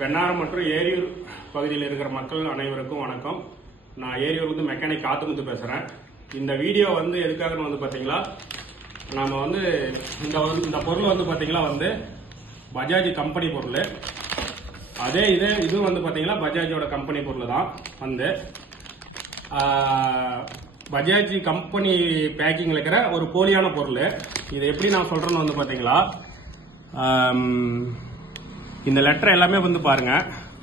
பெண்ணாரம் மற்றும் ஏரியூர் பகுதியில் இருக்கிற மக்கள் அனைவருக்கும் வணக்கம். நான் ஏரியூர் வந்து மெக்கானிக் காத்துமுத்து பேசுகிறேன். இந்த வீடியோ வந்து எதுக்காகன்னு வந்து பார்த்தீங்களா, நாம் வந்து இந்த பொருள் வந்து பார்த்தீங்களா வந்து பஜாஜ் கம்பெனி பொருள். அதே இது வந்து பார்த்தீங்களா பஜாஜோட கம்பெனி பொருள் தான். வந்து பஜாஜ் கம்பெனி பேக்கிங்கில் இருக்கிற ஒரு போலியான பொருள். இது எப்படி நான் சொல்கிறேன்னு வந்து பார்த்தீங்களா, இந்த லெட்டர் எல்லாமே வந்து பாருங்க.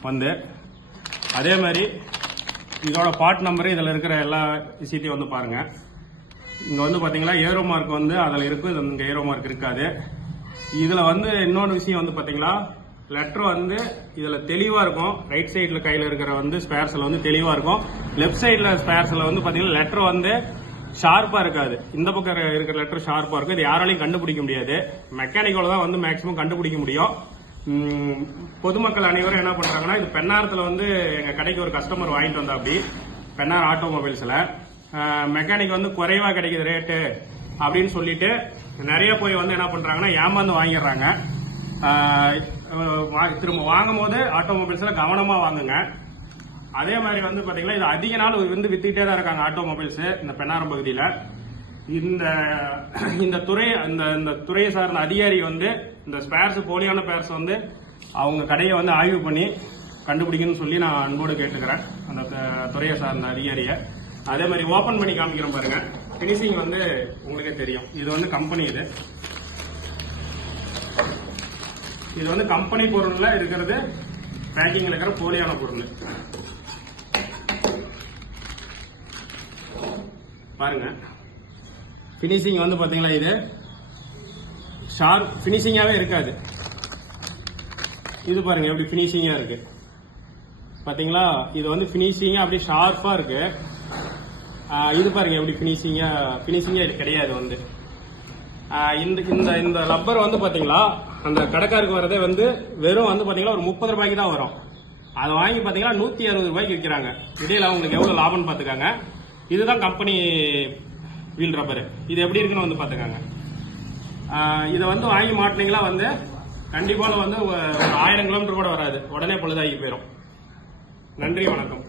வந்து அதே மாதிரி இதோட பார்ட் நம்பரு இதில் இருக்கிற எல்லா விஷயத்தையும் வந்து பாருங்க. இங்கே வந்து பார்த்தீங்களா ஏரோ மார்க் வந்து அதில் இருக்கும், இது இங்கே ஏரோ மார்க் இருக்காது. இதில் வந்து இன்னொரு விஷயம் வந்து பார்த்தீங்களா, லெட்டர் வந்து இதில் தெளிவாக இருக்கும். ரைட் சைடில் கையில் இருக்கிற வந்து ஸ்பேர்ஸில் வந்து தெளிவாக இருக்கும். லெஃப்ட் சைடில் ஸ்பேர்ஸில் வந்து பார்த்தீங்கன்னா லெட்டர் வந்து ஷார்ப்பாக இருக்காது. இந்த பக்கம் இருக்கிற லெட்டர் ஷார்ப்பாக இருக்கும். இது யாராலையும் கண்டுபிடிக்க முடியாது. மெக்கானிக்கோட தான் வந்து மேக்ஸிமம் கண்டுபிடிக்க முடியும். பொதுமக்கள் அனைவரும் என்ன பண்றாங்கன்னா, இது பெண்ணாரத்தில் வந்து எங்க கடைக்கு ஒரு கஸ்டமர் வாங்கிட்டு வந்தா அப்படி பெண்ணார் ஆட்டோமொபைல்ஸ்ல மெக்கானிக் வந்து குறைவா கிடைக்குது ரேட்டு அப்படின்னு சொல்லிட்டு நிறைய போய் வந்து என்ன பண்றாங்கன்னா ஏமாந்து வாங்கிடுறாங்க. திரும்ப வாங்கும் போது ஆட்டோமொபைல்ஸ்ல கவனமா வாங்குங்க. அதே மாதிரி வந்து பாத்தீங்கன்னா இது அதிக நாள் வந்து வித்துக்கிட்டே தான் இருக்காங்க ஆட்டோமொபைல்ஸ் இந்த பெண்ணாரம் பகுதியில. இந்த துறையை சார்ந்த அதிகாரி வந்து இந்த ஸ்பேர்ஸ் போலியான ஸ்பேர்ஸ் வந்து அவங்க கடையை வந்து ஆய்வு பண்ணி கண்டுபிடிக்கணும்னு சொல்லி நான் அன்போடு கேட்டுக்கிறேன் அந்த துறையை சார்ந்த அதிகாரியை. அதே மாதிரி ஓபன் பண்ணி காமிக்கிறோம் பாருங்க. பினிஷிங் வந்து உங்களுக்கே தெரியும். இது வந்து கம்பெனி, இது வந்து கம்பெனி பொருள்ல இருக்கிறது பேக்கிங்ல இருக்கிற போலியான பொருள் பாருங்க. பினிஷிங் வந்து பாத்தீங்களா, இது ஷார்ப் பினிஷிங்காவே இருக்காது. இது பாருங்க எப்படி பினிஷிங்கா இருக்கு பாத்தீங்களா. இது வந்து பினிஷிங்கா அப்படி ஷார்ப்பா இருக்கு. இது பாருங்க எப்படி பினிஷிங்கா இது கிடையாது. வந்து இந்த ரப்பர் வந்து பாத்தீங்களா அந்த கடைக்காருக்கு வரதே வந்து வெறும் வந்து பாத்தீங்களா ஒரு 30 ரூபாய்க்கு தான் வரும். அதை வாங்கி பாத்தீங்கன்னா 160 ரூபாய்க்கு விற்கிறாங்க. இடையில அவங்களுக்கு எவ்வளவு லாபம்னு பாத்துக்காங்க. இதுதான் கம்பெனி வீல் ரப்பர். இது எப்படி இருக்குன்னு வந்து பாத்துக்காங்க. இதை வந்து வாங்கி மாட்டினீங்களா வந்து கண்டிப்பா வந்து 1000 கிலோமீட்டர் கூட வராது, உடனே பழுதாகி போயிடும். நன்றி, வணக்கம்.